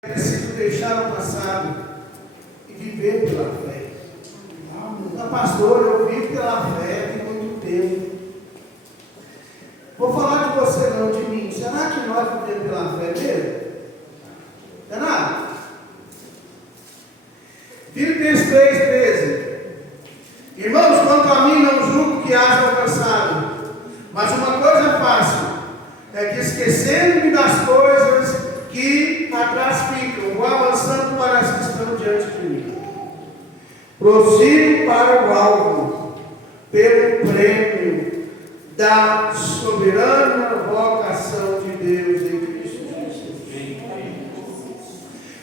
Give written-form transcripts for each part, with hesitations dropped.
Preciso deixar o passado e viver pela fé. Então, pastor, eu vivo pela fé tem muito tempo. Vou falar de você, não de mim. Será que nós vivemos pela fé mesmo? Será? Filipenses 3,13. Irmãos, quanto a mim, não julgo que haja alcançado, mas uma coisa faço, é que esquecendo-me das coisas que atrás ficam, vou avançando para as que estão diante de mim. Prossigo para o alvo, pelo prêmio da soberana vocação de Deus em Cristo Jesus.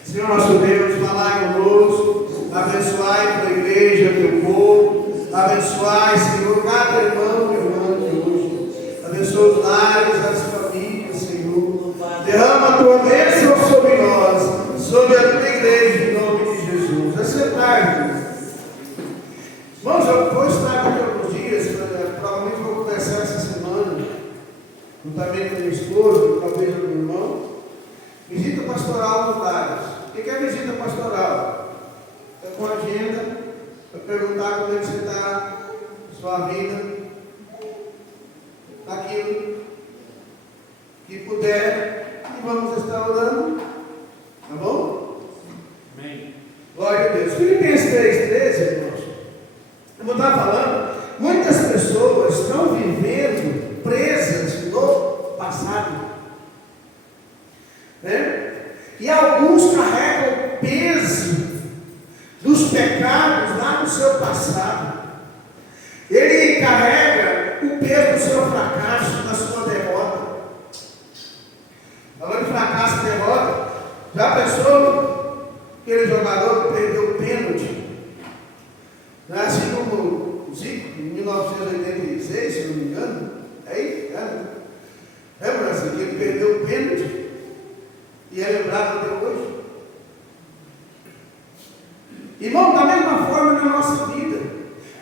Senhor nosso Deus, falai conosco, abençoai a igreja, teu povo, abençoai, Senhor, cada irmão e irmã de hoje. Abençoa os lares, as famílias, Senhor. Derrama a tua bênção sobre nós, sobre a tua igreja, em nome de Jesus. Essa tarde, irmãos, eu vou estar aqui alguns dias, provavelmente vou conversar essa semana, juntamente com a minha esposa, talvez com o meu irmão. Visita pastoral dos lares. O que é visita pastoral? É com agenda, para perguntar como é que você está, sua vida, aquilo que puder, e vamos estar orando, tá bom? Amém. Glória a Deus. Filipenses 3,13, irmãos. Eu vou estar falando, muitas pessoas estão vivendo presas no passado, né? E alguns carregam o peso dos pecados lá no seu passado. Ele carrega o peso do seu fracasso, da sua derrota. Falando de fracasso e derrota, já pensou aquele jogador que perdeu o pênalti? Não é assim como o Zico, em 1986, se não me engano? Lembra assim, que ele perdeu o pênalti e é lembrado até hoje? Irmão, da mesma forma na nossa vida,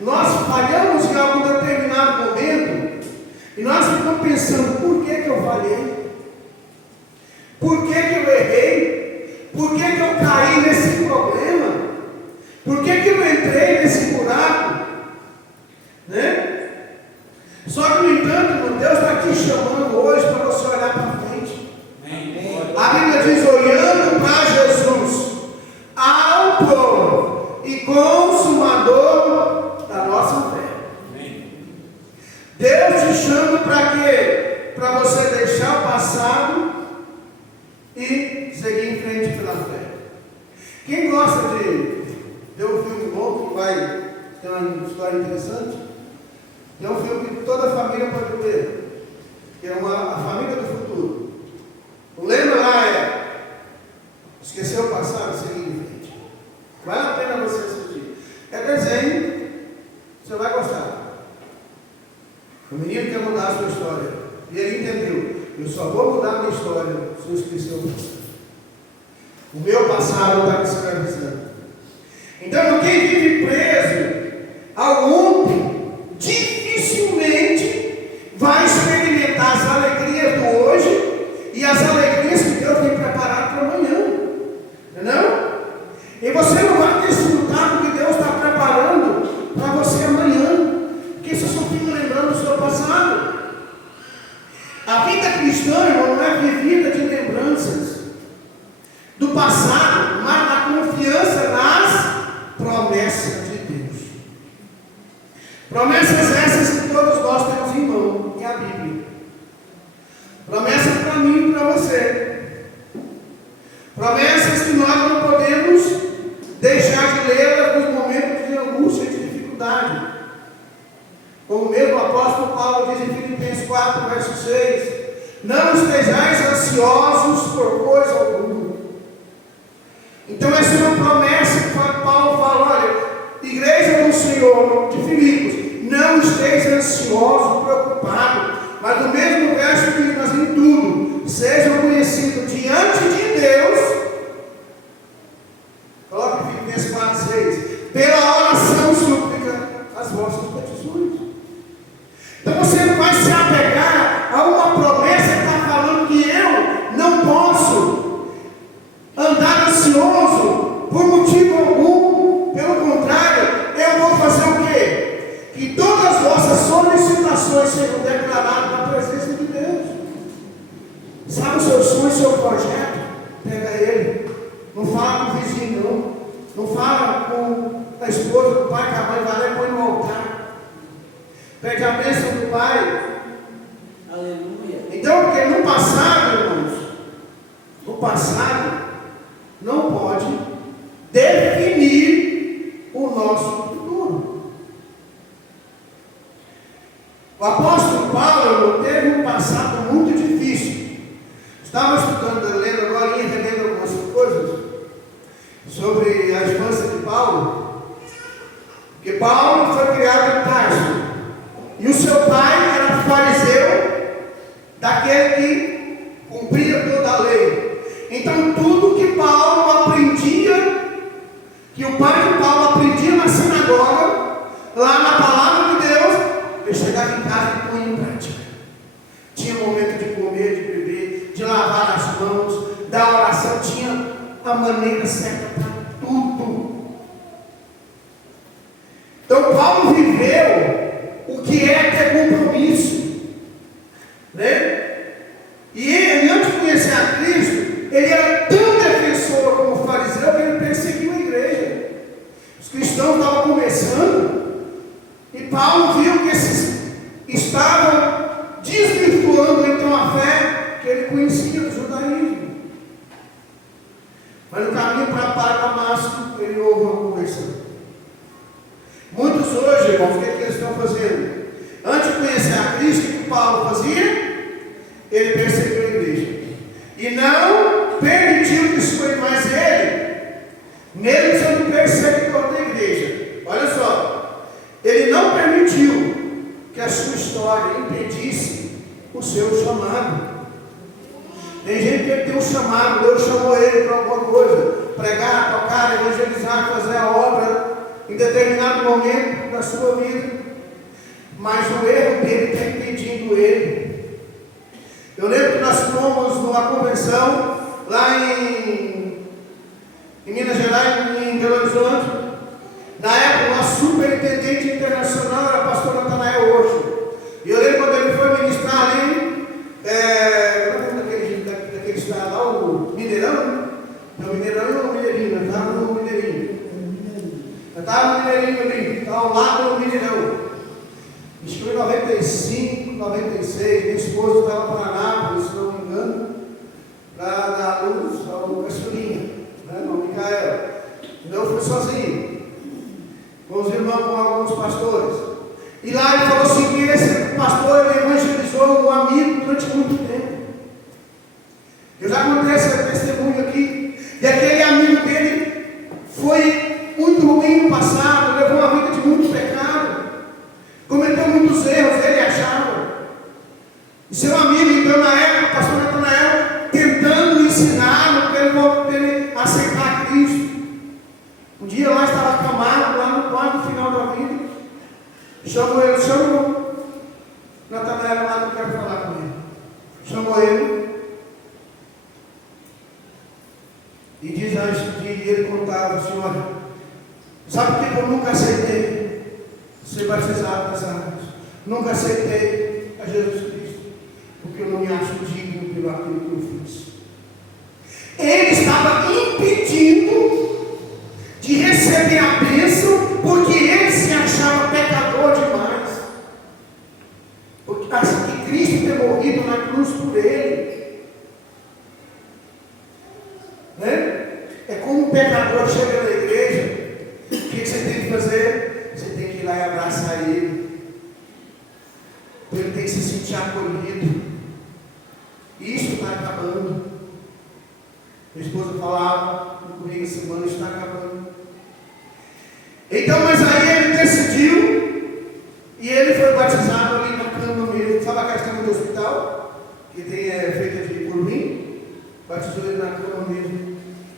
nós falhamos em algum determinado momento e nós ficamos pensando: por que eu falhei? Por que eu errei? Por que eu caí nesse problema? Por que eu entrei nesse buraco? Né? Só que, no entanto, Deus está te chamando hoje para você olhar para frente. A Bíblia diz: olhando para Jesus, autor e consumador da nossa fé. Deus te chama para quê? Para você deixar o passado e seguir em frente pela fé. Quem gosta de ver um filme bom que vai ter uma história interessante? Tem um filme que toda a família pode ver, que é A Família do Futuro. O lema lá é: esquecer o passado, seguir em frente. Vale a pena você assistir. É desenho, você vai gostar. O menino quer mudar a sua história e ele entendeu: eu só vou mudar a minha história se eu esquecer o passado. O meu passado está me escravizando. Então, quem vive preso ao ontem, dificilmente vai experimentar as alegrias do hoje e as alegrias que Deus tem preparado para amanhã. Não? E você não vai desfrutar do que Deus está preparando para você amanhã, porque você só fica lembrando do seu passado. A vida cristã, irmão, não é vivida de lembranças do passado, mas da confiança nas promessas de Deus. Promessas essas que todos nós temos em mão, em a Bíblia. Promessas para mim e para você. Promessas que nós não podemos deixar de lê-las nos momentos de angústia e de dificuldade. Como mesmo o apóstolo Paulo diz em Filipenses 4, verso 6: não estejais ansiosos por coisa alguma. Então essa é uma promessa que Paulo fala: olha, igreja do Senhor de Filipos, não esteja ansioso, preocupado, mas no mesmo verso diz: mas em tudo sejam conhecidos diante de Deus. Coloque Filipenses 4, 6: pela oração súplica as vossas petições. Então você não vai se apegar a uma promessa que está falando que eu não posso andar ansioso por motivo algum. Pelo contrário, eu vou fazer o quê? Que todas as vossas solicitações sejam declaradas na presença de Deus. Sabe o seu sonho, o seu projeto? Pega ele. Não fala com o vizinho, não. Não fala com a esposa, com o pai, com a mãe. Vai lá e põe no altar. Pede a bênção do pai. Aleluia. Então, porque no passado, irmãos, no passado, não pode definir o nosso futuro. O apóstolo Paulo teve um passado muito difícil. Estava estudando, lendo agora, relendo algumas coisas sobre a infância de Paulo. Porque Paulo foi criado em Tarso. E o seu pai era fariseu, daquele que cumpria toda a lei. Então tudo que Paulo aprendia, que o pai de Paulo aprendia na sinagoga, lá na palavra de Deus, ele chegava em casa e punha em prática. Tinha momento de comer, de beber, de lavar as mãos, da oração, tinha a maneira certa para tudo. Então Paulo viveu o que é ter compromisso, né? E ele, antes de conhecer a Cristo, ele era tão defensor como fariseu que ele perseguiu a igreja. Os cristãos estavam começando e Paulo viu que esses estavam desvirtuando então a fé que ele conhecia do judaísmo. Mas no caminho para Damasco, ele ouve uma conversão. Muitos hoje, irmãos, o que eles estão fazendo? Antes de conhecer a Cristo, o que Paulo fazia? Ele perseguiu a igreja. E não permitiu que foi mais ele, mesmo sendo perseguidor da igreja. Olha só, ele não permitiu que a sua história impedisse o seu chamado. Tem gente que tem um chamado, Deus chamou ele para alguma coisa, pregar, tocar, evangelizar, fazer a obra em determinado momento da sua vida, mas o erro dele está impedindo ele. Eu lembro que nós fomos numa convenção lá em Minas Gerais, em Belo Horizonte. Na época, o nosso superintendente internacional era o pastor Natanael Roxo. E eu lembro quando ele foi ministrar ali, daquele estado lá, o Mineirão. Não, Mineirão e o Mineirinho, eu estava no Mineirinho. Eu estava no Mineirinho ali, estava ao lado do Mineirão. Acho que foi em 95, 96, minha esposa estava para Anápolis, se não me engano, para dar luz ao Caçulinha, né, ao Micael. Então eu fui sozinho, com os irmãos, com alguns pastores. E lá ele falou assim, que esse pastor ele evangelizou um amigo durante muito tempo. Eu já contei esse testemunho aqui, e aquele amigo dele foi muito ruim no passado, levou uma vida de muito pecado, cometeu muitos erros, ele achava. E seu amigo, então, na época, o pastor Natanael, tentando ensinar para ele aceitar Cristo. Um dia lá estava acamado, lá no quarto final da vida. Chamou Natanael lá, não quero falar com ele. Chamou ele. E diz antes de ele contava, Senhor, sabe por que eu nunca aceitei ser batizado das águas? Nunca aceitei a Jesus Cristo, porque eu não me acho digno pelo aquilo que eu fiz. Ele estava impedindo de receber a bênção, porque ele se achava pecador demais. Porque acha que Cristo ter morrido na cruz por ele. Né? É como um pecador chega na igreja, o que você tem que fazer? Você tem que ir lá e abraçar ele. Ele tem que se sentir acolhido. Isso está acabando. Minha esposa falava comigo essa semana, está acabando. Então, mas aí ele decidiu e ele foi batizado ali na cama mesmo. Sabe aquela cama do hospital? Que é feita de curvim? Batizou ele na cama mesmo.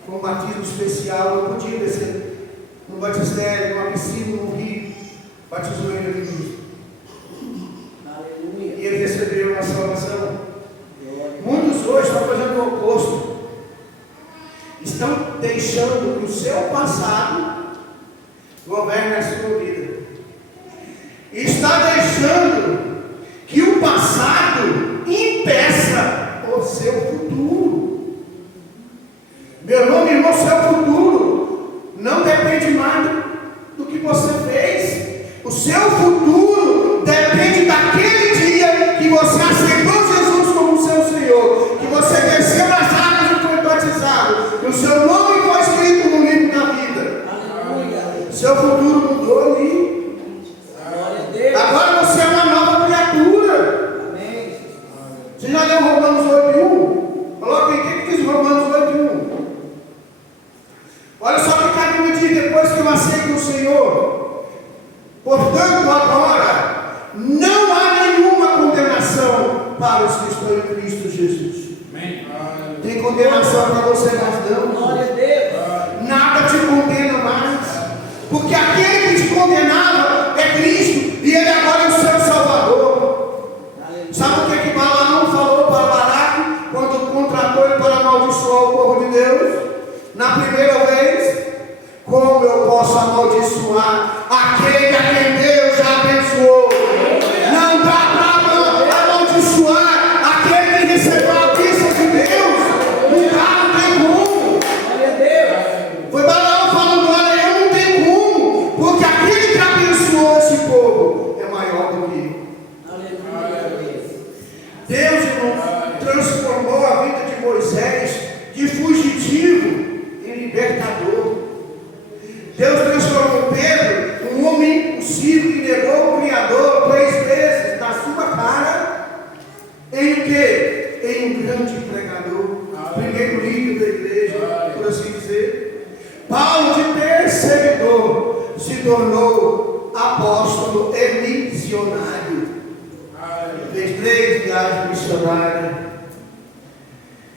Com um batismo especial, não podia descer no batistério, numa piscina, num rio. Batizou ele ali mesmo. Aleluia. E ele recebeu a salvação. Muitos hoje estão fazendo o oposto. Estão deixando que o seu passado governe a sua vida. Está deixando que o passado impeça o seu futuro. Meu irmão, meu irmão, seu futuro não depende mais do que você fez. O seu futuro depende daquele dia que você aceitou Jesus como seu Senhor, que você desceu nas águas e foi batizado, que o seu nome foi escrito no livro da vida. Aleluia. Seu futuro mudou ali. Glória a Deus. Agora você é uma nova criatura. Amém. Você já leu Romanos 8:1? Coloca aí, o que diz Romanos 8:1? Olha só o que a Bíblia diz depois que eu aceito o Senhor. Portanto, agora, não há nenhuma condenação para os que estão em Cristo Jesus. Amém. Tem condenação para você, mas não. Glória a Deus. Nada te condena mais. Porque aquele que te condenava é Cristo. E Ele agora é o seu Salvador. Aleluia. Sabe o que Balaão falou para Balaque quando contratou ele para amaldiçoar o povo de Deus? Na primeira vez, como eu posso amaldiçoar aquele a quem Deus já abençoou? Não dá para amaldiçoar aquele que recebeu a bênção de Deus. Não dá, não tem como. Glória a Deus. Foi Balaão falando: olha, eu não tenho como, porque aquele que abençoou esse povo é maior do que eu. Aleluia. Deus, irmão, transformou a vida de Moisés de fugitivo em libertador. Deus transformou Pedro, um homem impossível que negou o Criador 3 vezes na sua cara, em o quê? Em um grande pregador, primeiro líder da igreja, por assim dizer. Paulo, de perseguidor, se tornou apóstolo e missionário. Fez 3 viagens missionárias.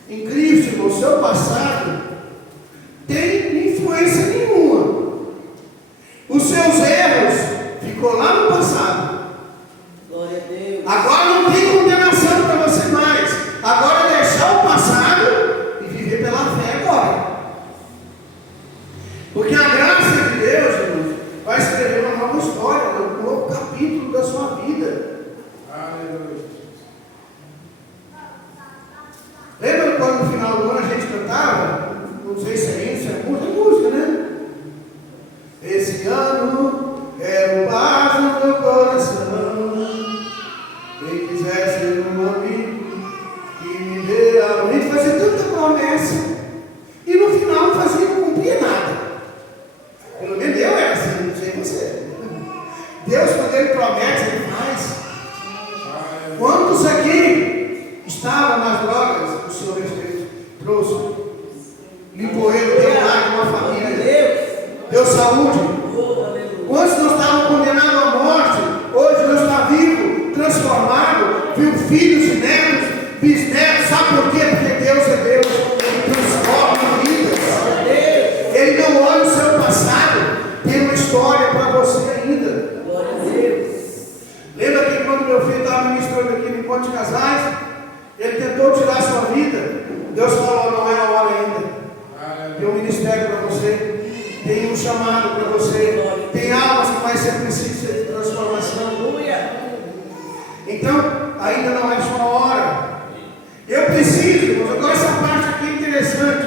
Em Cristo, irmão, seu passado tem influência nenhuma. Os seus erros ficou lá no passado. Glória a Deus. Agora não tem condenação para você mais. Agora é deixar o passado e viver pela fé agora. Porque a graça de Deus, irmão, vai escrever uma nova história, um novo capítulo da sua vida. Lembra quando no final do ano a gente cantava? Não sei se é isso, é música, né? Esse ano é o paz no teu coração. Quem quiser ser um amigo que me dê a luz. A gente fazia tanta promessa e no final não fazia, não cumpria nada. Pelo menos eu era assim, não sei você. Deus, quando Ele promete, Ele faz. Quantos aqui estavam nas drogas? O Senhor trouxe, limpou ele, deu lá uma família, deu saúde. Quantos não estavam condenados à morte? Hoje não está vivo, transformado, viu filhos e netos, bisnetos. Sabe por quê? Porque Deus é Deus, Ele transforma vidas. Ele não olha o seu passado, tem uma história para você ainda. Glória a Deus. Lembra que quando meu filho estava ministrando aqui no Encontro de Casais, ele tentou tirar a sua vida. Deus falou: não é a hora ainda. Tem um ministério para você, tem um chamado para você, tem almas que vai ser preciso de transformação. Aleluia. Então, ainda não é sua hora. Eu preciso, irmãos, agora essa parte aqui é interessante.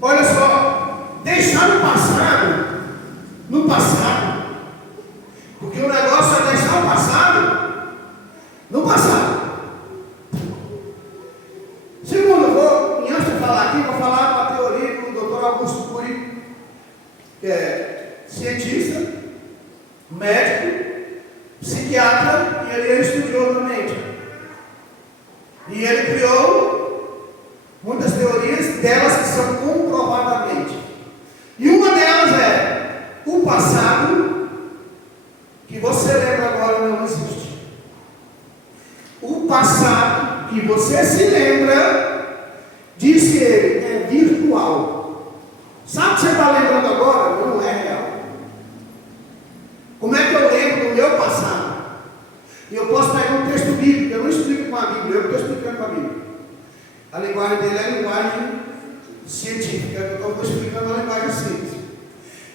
Olha só, deixar no passado, porque o negócio é deixar o passado no passado. Segundo, antes de falar aqui, vou falar uma teoria com o Dr. Augusto Cury, que é cientista, médico, psiquiatra, e ele é estudioso da mente. E ele criou muitas teorias, delas que são comprovadamente. E uma delas é: o passado que você lembra agora não existe. O passado que você se lembra, disse ele, é virtual. Sabe o que você está lembrando agora? Não é real. Como é que eu lembro do meu passado? E eu posso pegar um texto bíblico, eu não explico com a Bíblia, eu estou explicando com a Bíblia. A linguagem dele é a linguagem científica, eu estou explicando a linguagem simples.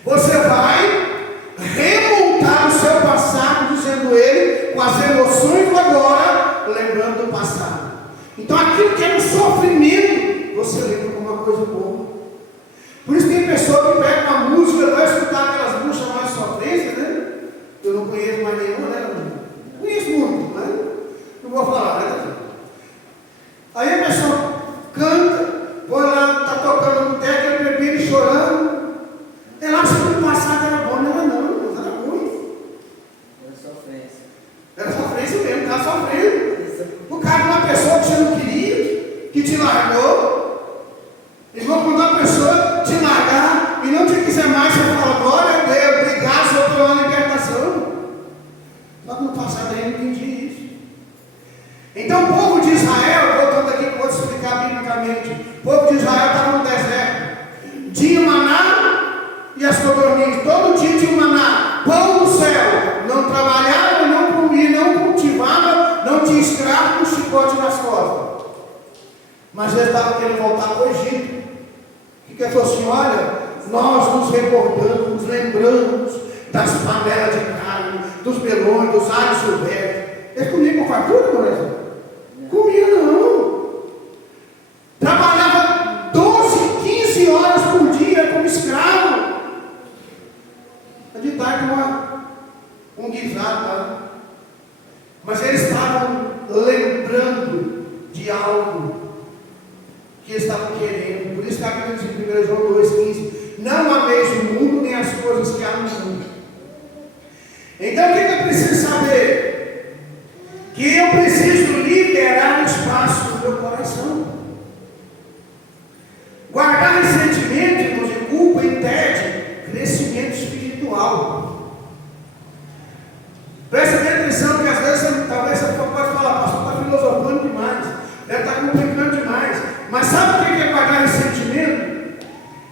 Você vai remontar o seu passado, dizendo ele, com as emoções do agora, lembrando do passado. Então aquilo que é um sofrimento, você lembra como uma coisa boa. Por isso tem pessoa que pega uma música, vai escutar aquelas músicas mais sofrências, né? Eu não conheço mais nenhuma, né? Não conheço muito, mas não vou falar, né? Aí a pessoa canta, põe lá, está tocando no teto, ele bebendo e chorando. Ela acha que o passado era bom, não era não, mas era ruim. Era sofrência. Era sofrência mesmo, estava sofrendo. O cara de uma pessoa que você não queria, que te largou. Igual quando uma pessoa te largar e não te quiser mais, você fala, glória a Deus, obrigado, Senhor, pela libertação. Só que no passado aí eu não entendi isso. Então o povo de Israel, voltando aqui, que eu vou explicar biblicamente, o povo de Israel estava no deserto. Tinha maná e as codornizes, todo dia tinha maná, pão do céu, não trabalhava, não comia, não cultivava, não tinha escravo com chicote nas costas. Mas eles estavam querendo voltar para o Egito. O que ele falou assim, olha, nós nos recordamos, nos lembramos das panelas de carne, dos melões, dos alhos silvestres. Eles comiam com fartura, por exemplo? Comia não. Trabalhava 12, 15 horas por dia como escravo. De tarde um guisado, tá? Mas eles estavam lembrando de algo que eles estavam querendo. Por isso que a Bíblia diz em 1 João 2,15: não ameis o mundo nem as coisas que há no mundo. Então o que eu preciso saber? Que eu preciso liberar espaço no meu coração. Guardar ressentimento, irmãos, de culpa impede crescimento espiritual. Presta bem atenção, que às vezes talvez você pode falar, pastor, está filosofando demais, deve estar complicando demais. Mas sabe o que é guardar ressentimento?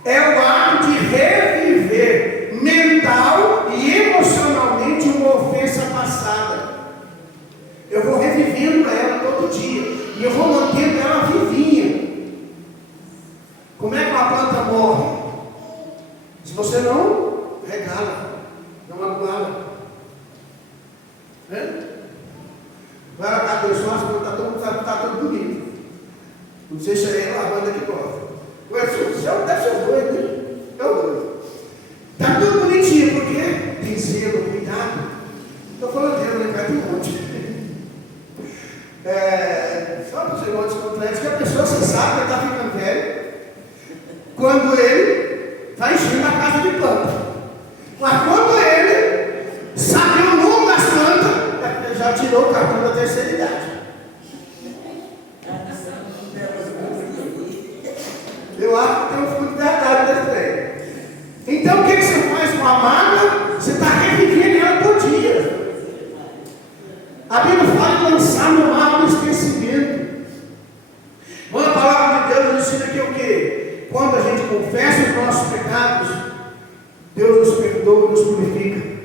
É o ato de reviver mental e emocionalmente uma ofensa passada. Eu vou revivendo ela todo dia e eu vou mantendo ela vivinha. Como é que uma planta morre? Se você não regala, não aguarda. Vai lá cá, dois sócios, está tudo bonito. Não sei se é lavando aqui fora. O céu deve ser doido, né? É o doido. Está tudo bonitinho, porque tem zelo, cuidado. Estou falando dele, né? Cai de um monte. Só para os irmãos completos, que a pessoa, você sabe que está ficando velho quando ele vai enchendo a casa de planta. Mas quando ele sabe o nome das plantas, ele já tirou o cartão da terceira idade. Eu acho que tem um fundo de verdade desse trem. Então o que você faz com a mágoa? Você está revivendo ela todo dia. A Bíblia fala de lançar no mar do esquecimento. Quando a palavra de Deus nos ensina que o quê? Quando a gente confessa os nossos pecados, Deus nos perdoa e nos purifica.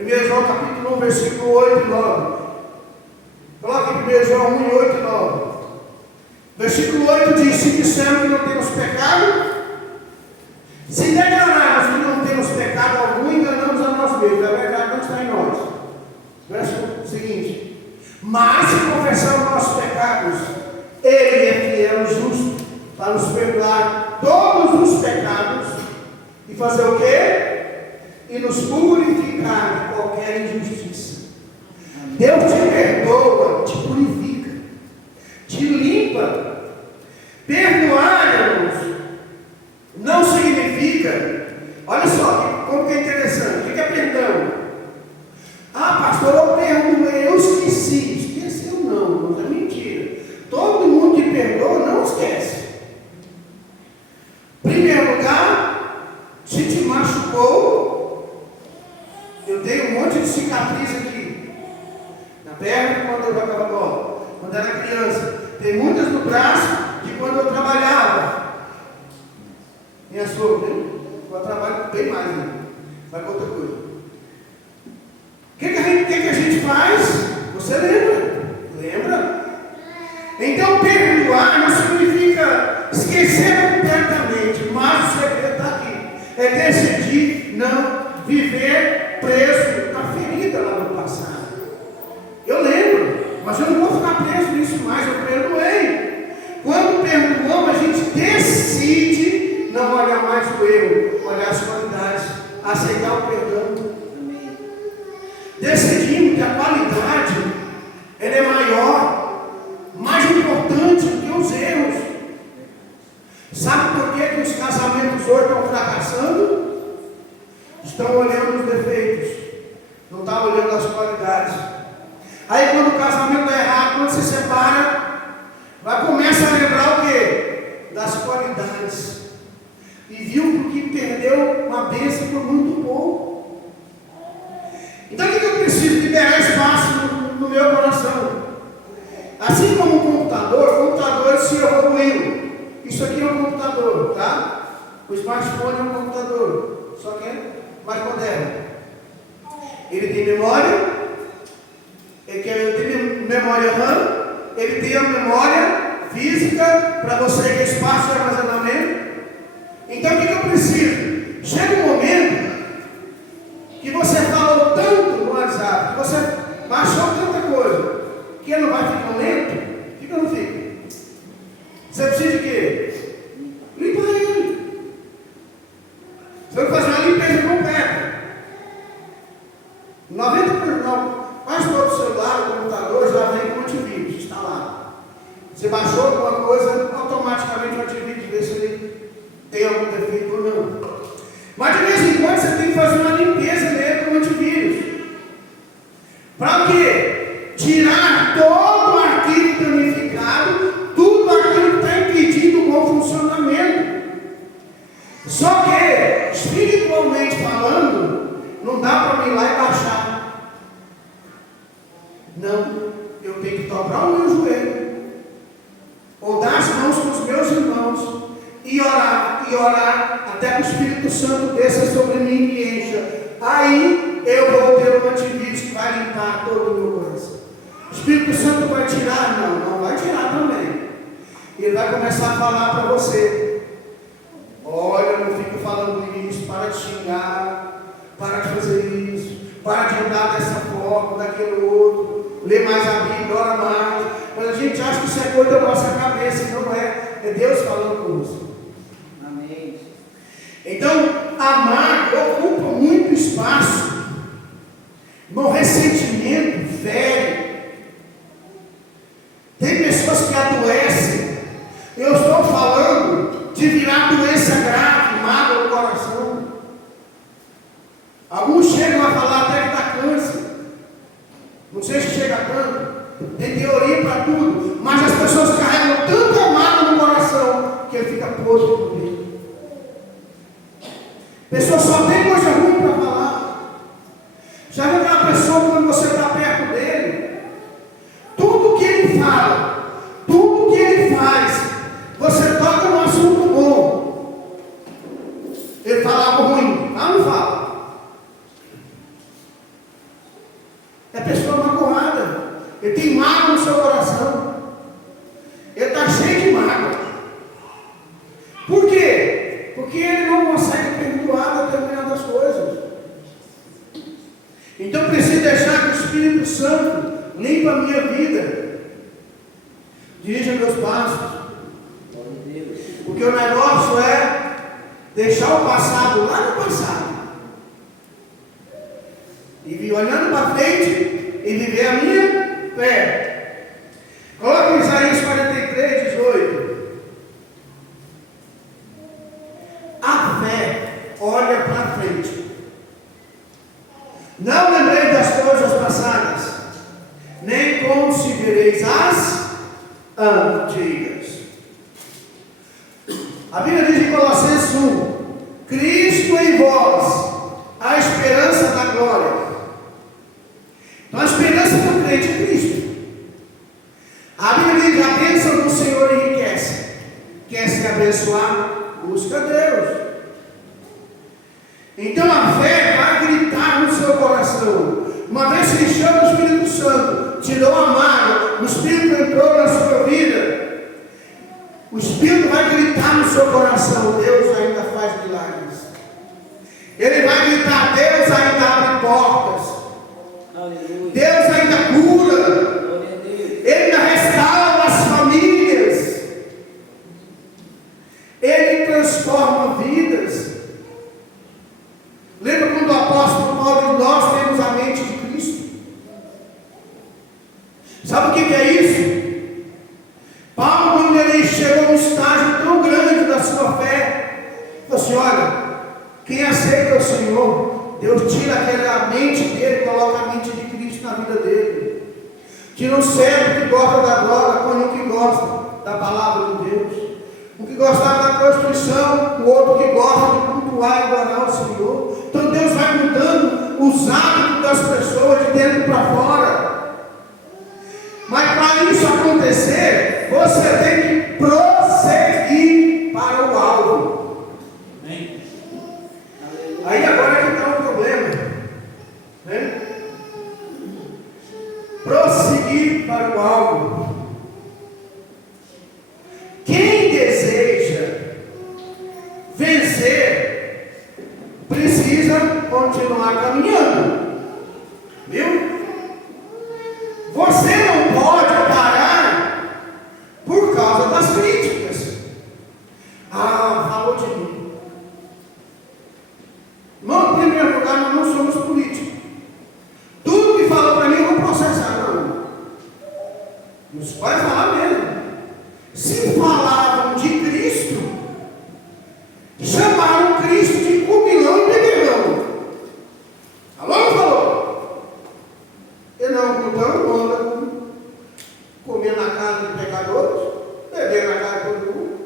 1 João capítulo 1, versículo 8 e 9. Coloque 1 João 1, 8 e 9. Versículo 8 diz: se dissermos que não temos pecado, se declararmos que não temos pecado algum, enganamos a nós mesmos. A verdade não está em nós. Verso seguinte: mas se confessarmos nossos pecados, Ele é fiel e justo para nos perdoar todos os pecados e fazer o quê? E nos purificar de qualquer injustiça. Deus te perdoa, te purifica, te limpa. Perdoar, irmãos, não significa, olha só, como que é interessante, o que é perdão? Ah, pastor, eu perdoei, eu esqueci. Esqueceu não, mas é mentira. Todo mundo que perdoa não esquece. Primeiro lugar, se te machucou, eu dei um monte de cicatriz aqui na perna quando eu jogava bola, quando era criança. Tem muitas no braço de quando eu trabalhava. Minha sogra, né? Eu trabalho bem mais, né? Vai com outra coisa. O que a gente faz? Você lembra? Lembra? Então perdoar não significa esquecer completamente é decidir não viver preso na ferida lá do passado. Eu lembro, mas eu não vou ficar preso nisso mais, eu perdoei. Quando perdoamos, a gente decide não olhar mais o erro, olhar as qualidades, aceitar o perdão. Decidimos que a qualidade ela é maior, mais importante do que os erros. Sabe por que os casamentos hoje estão fracassando? Estão olhando os defeitos, não estão olhando as qualidades. Aí quando o casamento é errado, quando se separa, vai começar a lembrar o quê? Das qualidades. E viu que perdeu uma bênção por muito pouco. Então o que eu preciso? Liberar espaço no meu coração. Assim como o computador se evoluiu. Isso aqui é um computador, tá? O smartphone é um computador, só que é mais moderno. Ele tem memória, ele tem memória RAM, ele tem a memória física para você ter espaço de armazenamento. Então o que eu preciso? Chega um momento que você falou tanto no WhatsApp, que você baixou tanta coisa, que ele não vai ficando lento? Fica ou não fica? Você precisa de quê? Limpar ele. Você vai fazer uma limpeza completa. 90%, quase todo celular, computador já vem com antivírus instalado. Você baixou alguma coisa, automaticamente o antivírus vê se ele tem algum defeito ou não. Mas de vez em quando você tem que fazer uma limpeza nele com o antivírus. Para quê? Tirar todo o arquivo danificado, tudo aquilo que está impedindo o bom funcionamento. Só que, espiritualmente falando, não dá para ir lá e baixar. Não, eu tenho que dobrar o meu joelho, ou dar as mãos com os meus irmãos, e orar, até que o Espírito Santo desça sobre mim e encha. Aí eu vou ter um antivírus que vai limpar todo o meu coração. O Espírito Santo vai tirar? Não vai tirar também. Ele vai começar a falar para você: olha, não fica falando isso, para de xingar, para de fazer isso, para de andar dessa forma, daquele outro, lê mais a Bíblia, ora mais. Mas a gente acha que isso é coisa da nossa cabeça, e não é. É Deus falando com você. Amém. Então, amar ocupa muito espaço no ressentimento velho. Tem pessoas que adoecem. Eu estou falando de virar doença grave, mágoa no coração. Alguns chegam a falar até que dá câncer. Não sei se chega tanto. Tem teoria para tudo. Mas as pessoas carregam tanta mágoa no coração que ele fica podre por dentro. A pessoa só tem coisa ruim para falar. Já viu aquela pessoa quando você está perto dele? Tudo que ele fala, tudo que ele faz, você toca num assunto bom. Ele fala algo ruim, mas não fala. É a pessoa magoada. Ele tem mágoa no seu coração. Ele está cheio de mágoa. Por quê? Porque ele não consegue perdoar determinadas coisas. Então preciso deixar que o Espírito Santo limpa a minha vida, dirija meus passos. Porque o negócio é deixar o passado lá no passado e vir olhando para frente e viver a minha fé. Coloca Isaías 43, 18. A fé olha para frente. Não lembrei das coisas passadas, nem considereis as antigas. A Bíblia diz em Colossenses 1: Cristo em vós, a esperança da glória. Então a esperança do crente é Cristo. A Bíblia diz: a bênção do Senhor enriquece. Quer se abençoar? Busca Deus. Então a fé vai gritar no seu coração. Uma vez que chama o Espírito Santo, tirou a mágoa, o Espírito entrou na sua vida, o Espírito vai gritar no seu coração: Deus ainda faz milagres. Ele vai gritar: Deus ainda abre portas. Aleluia. Deus ainda cura. Glória a Deus. Ele ainda restaura as famílias. Ele transforma vidas. Lembra quando o apóstolo Paulo diz: nós temos a mente de Cristo? Sabe o que é isso? Paulo, quando ele chegou a um estágio tão grande da sua fé, falou assim: olha, quem aceita o Senhor, Deus tira aquela mente dele, coloca a mente de Cristo na vida dele. Tira um servo que gosta da droga, põe um que gosta da palavra de Deus. Um que gostava da prostituição, o outro que gosta de cultuar e adorar o Senhor. Então Deus vai mudando os hábitos das pessoas de dentro para fora. Mas para isso acontecer, você tem que prosseguir para o alvo. Amém. Aí agora é que está o problema, né? Prosseguir para o alvo. Quem deseja vencer precisa continuar caminhando, viu? Você não pode parar por causa das críticas. Ah, falou de mim. Irmão, em primeiro lugar, nós não somos políticos. Tudo que falou para mim eu vou processar. Não. Nos pode falar mesmo. Se falavam de Cristo, chamaram Cristo de comilão e beberrão. Alô, falou? Ele não, então anda comendo na casa de pecadores, bebendo na casa de todo mundo.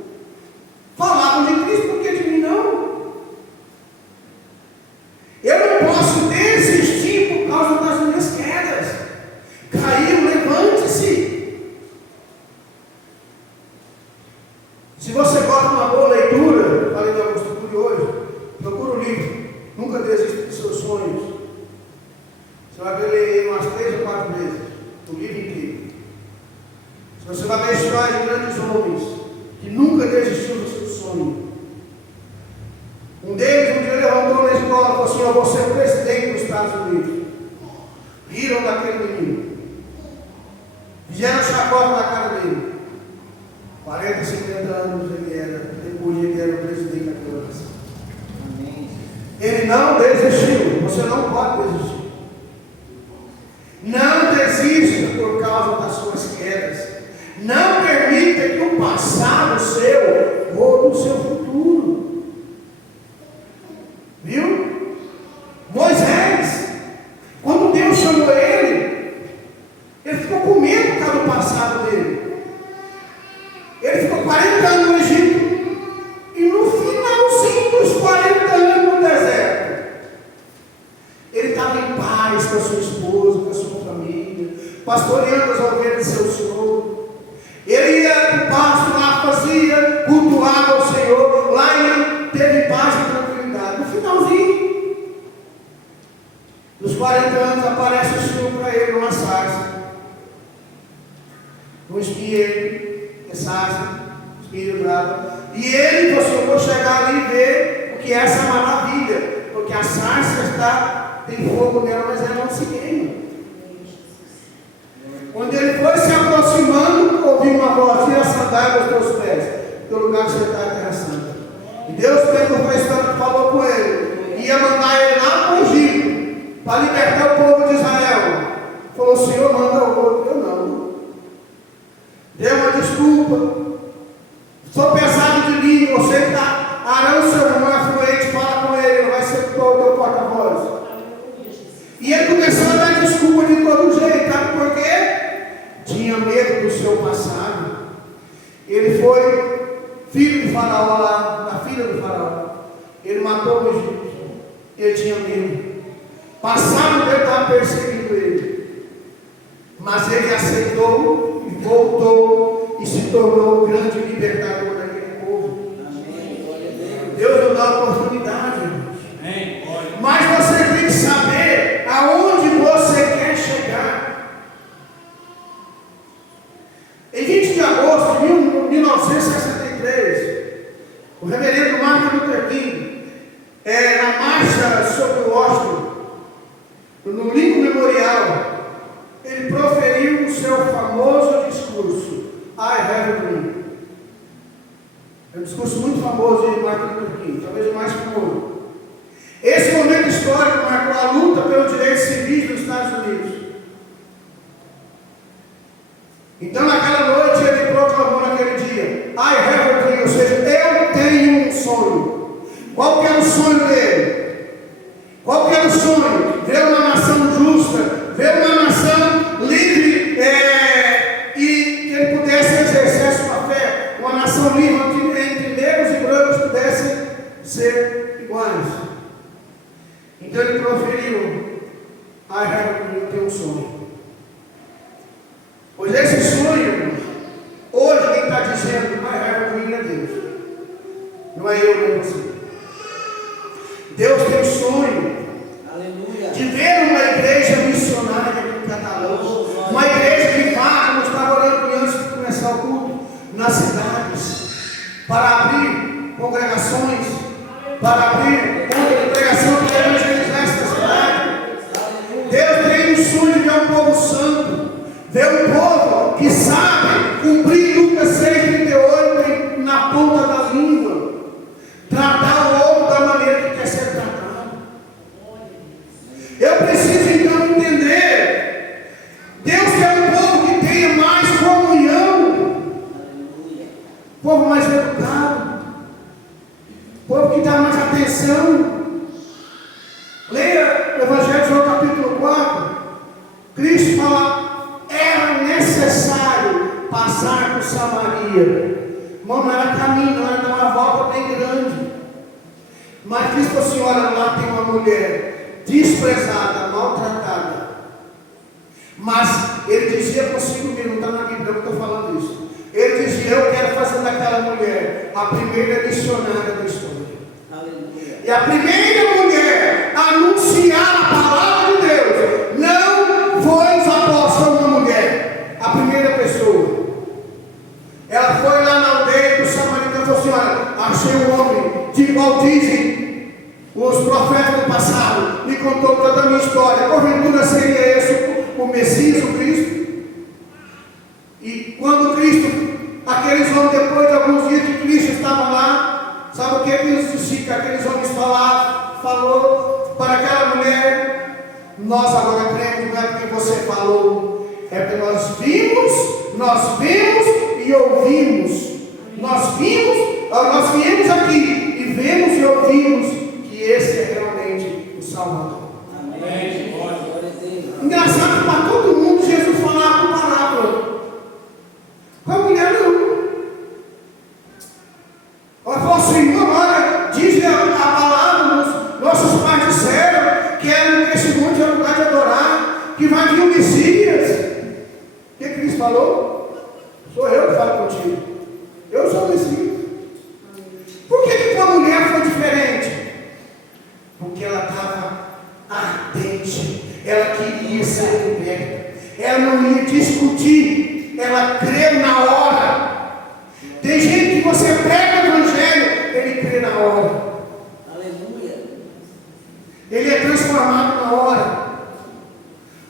Falavam de Cristo, por que de mim não? Eu não posso desistir por causa das minhas quedas. Caiu, levante-se. Se você gosta de uma boa leitura, falei da Augusto de hoje, procura o livro. Nunca desista dos seus sonhos. Você vai ver ele umas 3 ou 4 vezes, o livro inteiro. Se você vai ver histórias de grandes homens que nunca desistiu do seu sonho. Um deles, um dia levantou na escola e falou assim: eu vou ser presidente dos Estados Unidos. Riram daquele menino. Fizeram chacota na cara dele. 40, 50 anos ele era, depois ele era o presidente da criança. Amém. Ele não desistiu. Você não pode desistir. Não desista por causa das suas quedas. Não permita que o passado seu roube o seu futuro. Viu? Moisés, quando Deus chamou ele ficou com medo por causa do passado dele. Ele ficou 40 anos no Egito e no finalzinho dos 40 anos no deserto, ele estava em paz com a sua esposa, com a sua família, pastoreando as ovelhas do seu Senhor. Ele ia para o pasto lá, fazia, cultuava o Senhor, lá ele teve paz e tranquilidade. No finalzinho dos 40 anos aparece o Senhor para ele numa sarça, um espinheiro. Espírito bravo. E ele falou assim: eu vou chegar ali e ver o que é essa maravilha, porque a sarça tem fogo nela, mas ela não se queima. Quando ele foi se aproximando, ouviu uma voz: tira a sandália dos teus pés, porque o lugar que você está é terra santa. E Deus pegou para a história e falou com ele, ia mandar ele lá para o Egito, para libertar o povo de Israel. Falou: o Senhor manda o outro, eu não. Deu uma desculpa. Sou pesado de língua. Você está Arão, seu irmão é fluente, fala com ele, não vai ser o teu porta-voz. E ele começou a dar desculpa de todo jeito. Sabe por quê? Tinha medo do seu passado. Ele foi filho de Faraó lá, da filha do Faraó. Ele matou o Egito. Ele tinha medo. Passado dele estava perseguindo ele. Mas ele aceitou e voltou e se tornou o grande libertador daquele povo. Amém. Deus nos dá a oportunidade, irmãos. Amém. Mas você tem que saber aonde você quer chegar. Em 20 de agosto de 1963, o reverendo Martin Luther King, na marcha discurso muito famoso de Martin Luther King, talvez o mais famoso. Esse momento histórico marcou a luta pelos direitos civis nos Estados Unidos. Então, naquela noite, ele proclamou naquele dia: I have a dream, ou seja, eu tenho um sonho. Qual que era o sonho dele? Qual que era o sonho? Ver uma nação justa, ver uma nação livre e que ele pudesse exercer sua fé. Uma nação livre entre negros e brancos pudessem ser iguais. Então ele proferiu: I have a dream, eu tenho um sonho. Pois esse sonho, hoje quem está dizendo I have a dream é Deus. Não é eu, não é você. Deus tem um sonho. Aleluia. De ver uma igreja missionária aqui em Catalão. Uma igreja que vá, como estava orando antes de começar o culto, nas cidades, para abrir congregações, para abrir ponto de pregação para evangelizar esta cidade. Deus tem um sonho de ver um povo santo, ver um povo que sabe cumprir Lucas 6,38 na ponta da língua, tratar o outro da maneira que quer ser tratado. Eu preciso então entender: Deus quer um povo que tenha mais comunhão, povo mais educado, povo que dá mais atenção. Leia o Evangelho de João capítulo 4. Cristo fala: era necessário passar por Samaria. Irmão, não era caminho, não era dar uma volta bem grande. Mas Cristo falou assim: olha, lá tem uma mulher desprezada, maltratada. Mas ele dizia consigo mesmo, não está na Bíblia, eu estou falando isso. Ele dizia: eu quero fazer daquela mulher a primeira missionária da história. Aleluia. E a primeira mulher a anunciar a palavra de Deus não foi os apóstolos, uma mulher, a primeira pessoa. Ela foi lá na aldeia do Samaritano e falou assim: olha, achei um homem de igual dizem os profetas do passado, me contou toda a minha história. Porventura seria esse o Messias, o Cristo? E quando Cristo, aqueles homens, depois de alguns dias que Cristo estava lá, sabe o que aqueles homens falou para aquela mulher: nós agora cremos, não é porque você falou, é porque nós vimos e ouvimos. Nós viemos aqui e vemos e ouvimos que esse é realmente o Salvador. Amém. Engraçado que para todo mundo Jesus falava com parábola. Com a mulher não. Ela falou assim: irmão, olha, diz a palavra, nossos pais disseram que esse monte é lugar de adorar, que vai vir o Messias. O que Cristo falou? Sou eu que falo contigo. Eu sou o Messias. Por que com a mulher foi diferente? Porque ela estava ardente, ela queria ser liberta, ela não ia discutir, ela creu na hora. Tem gente que você prega o Evangelho, ele crê na hora. Aleluia. Ele é transformado na hora.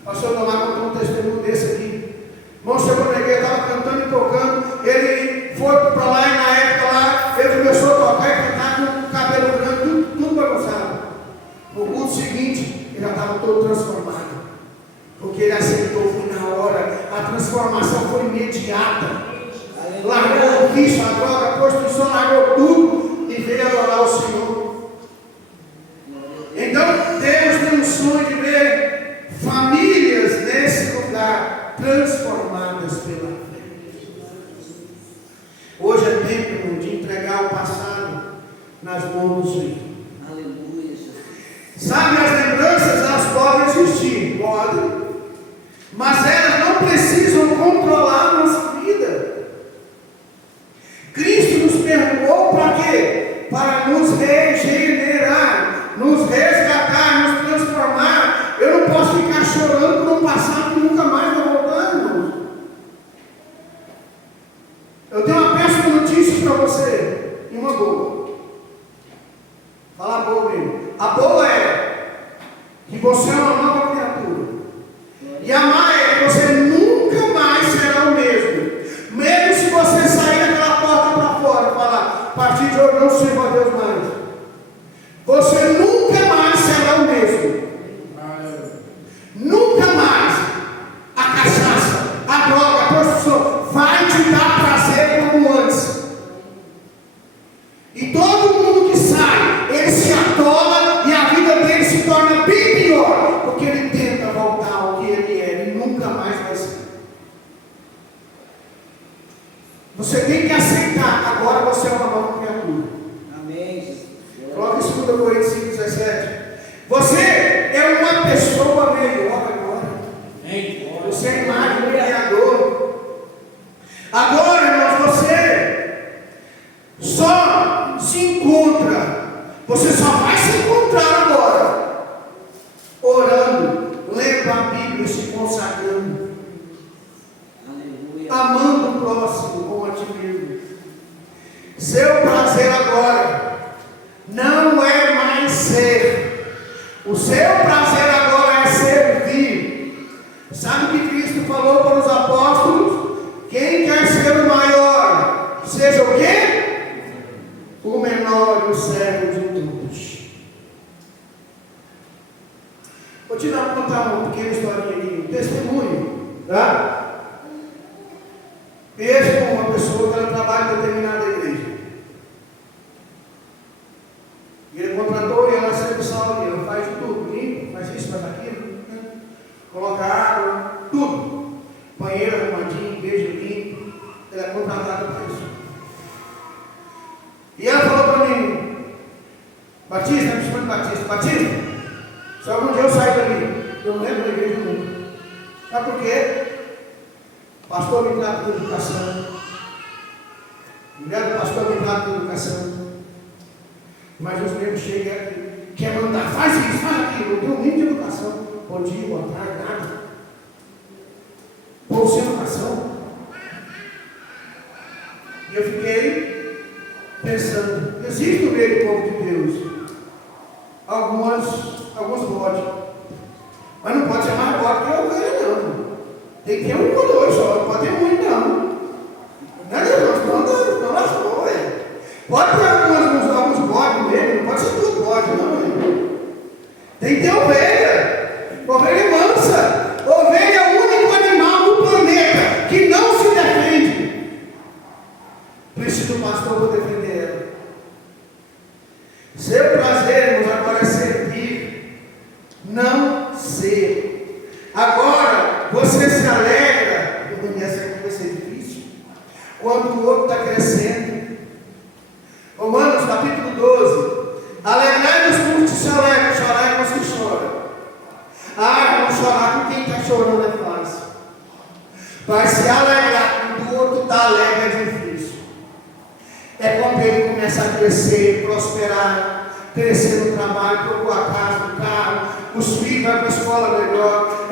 O pastor Tomar contou um testemunho desse aqui. Irmão, chegou na igreja, estava cantando e tocando, ele foi para lá e na época lá, ele começou a tocar e cantar com o cabelo branco, tudo bagunçado. No culto seguinte, ele já estava todo transformado, porque ele aceitou, foi na hora, a transformação foi imediata. Largou o vício, a droga, a prostituição, largou tudo e veio adorar o Senhor. Então, Deus tem um sonho de ver famílias nesse lugar transformadas pela fé. Hoje é tempo de entregar o passado nas mãos do Senhor. Aleluia. Sabe, as lembranças, elas podem existir, podem, mas elas não precisam controlar a nossa vida. Cristo nos perdoou para quê? Para nos regenerar, nos resgatar, nos transformar. Eu não posso ficar chorando por um passado que nunca mais vai voltar, irmãos. Eu tenho uma péssima notícia para você e uma boa. Fala a boa mesmo. A boa é que você é uma nova criatura. E a má é que você nunca mais será o mesmo. Mesmo se você sair daquela porta para fora e falar: partir de hoje não sirva a Deus mais. Você nunca mais será o mesmo. Nunca mais a cachaça, a droga, a prostituição vai te dar prazer como antes. E todo mundo que sai, ele se atola e a vida dele se torna bem pior, porque ele tenta voltar ao que ele era e nunca mais vai ser. Você tem que aceitar, agora você é uma nova criatura. Amém. Coloca em 2 Coríntios 5,17. Você é uma pessoa melhor agora. Você é a imagem do Criador. Agora, irmãos, você só se encontra. Você só vai se encontrar agora orando, lendo a Bíblia, se consagrando, Aleluia. amando o próximo como a ti mesmo. Seu prazer agora não é mais ser. O seu prazer agora é servir. Sabe o que Cristo falou para os apóstolos? Quem quer ser o maior, seja o quê? O menor e o servo de todos. Vou te contar uma pequena historinha aqui, um testemunho, tá? Mesmo uma pessoa que ela trabalha em determinada igreja. E ele contratou e ela é serviçal ali, ela faz tudo, limpa, faz isso, faz aquilo, né? Coloca água, tudo. Banheiro arrumadinho, beijo limpo. Ela é contratada para isso. E ela falou para mim, Batista, me chama de Batista, se algum dia eu sair dali, eu não lembro da igreja nunca. Sabe por quê? O pastor me trata de educação. Mulher do pastor me trata de educação. Mas os membros chegam aqui, quer mandar, faz isso, faz aquilo, não tem um mínimo de educação. Bom dia, boa tarde, nada. Povo sem educação. E eu fiquei pensando, existe no meio do povo de Deus alguns bodes, mas não pode ser mais bode que a ovelha, não. Tem que ter um ou dois só, não pode ter muito, não. Não é Deus, não lascou, velho. Pode ter alguns bodes mesmo, não pode ser tudo bode, não, velho. Tem que ter ovelha. Ovelha é mansa. Ovelha é o único animal do planeta que não se defende. Preciso do pastor para defender ela. Seu prazer, irmãos, agora é servir, não ser. Agora você se alegra, essa vai ser difícil, quando o outro está crescendo. Romanos capítulo 12. Alegrai-vos com os que se alegram, chorai com os que choram. Não chorar com quem está chorando é fácil. Vai se alegrar quando o outro está alegre, é difícil. É quando ele começa a crescer, prosperar, crescer no trabalho, procurar a casa, o carro, os filhos vão para a escola melhor.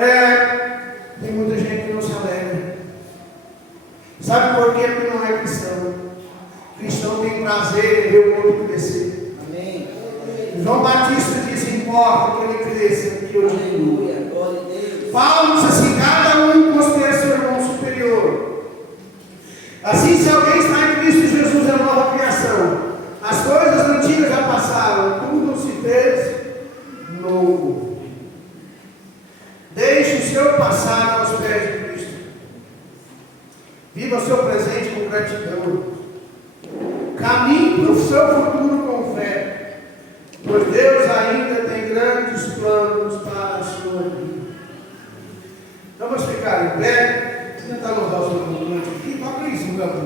Tem muita gente que não se alegra. Sabe por quê? Porque não é cristão. Cristão tem prazer em ver o outro crescer. Amém. João Batista diz: importa que ele cresça, que eu diminua. Aleluia. Glória a Deus. Paulo diz assim: cada um considera seu irmão superior. Assim, se alguém está em Cristo Jesus, é uma nova criação. As coisas antigas já passaram, tudo se fez novo. Deixe o seu passado aos pés de Cristo. Viva o seu presente com gratidão. Caminhe para o seu futuro com fé, pois Deus ainda tem grandes planos para a sua vida. Vamos ficar em pé. Tentar louvar o Senhor durante aqui. Toca isso no campo,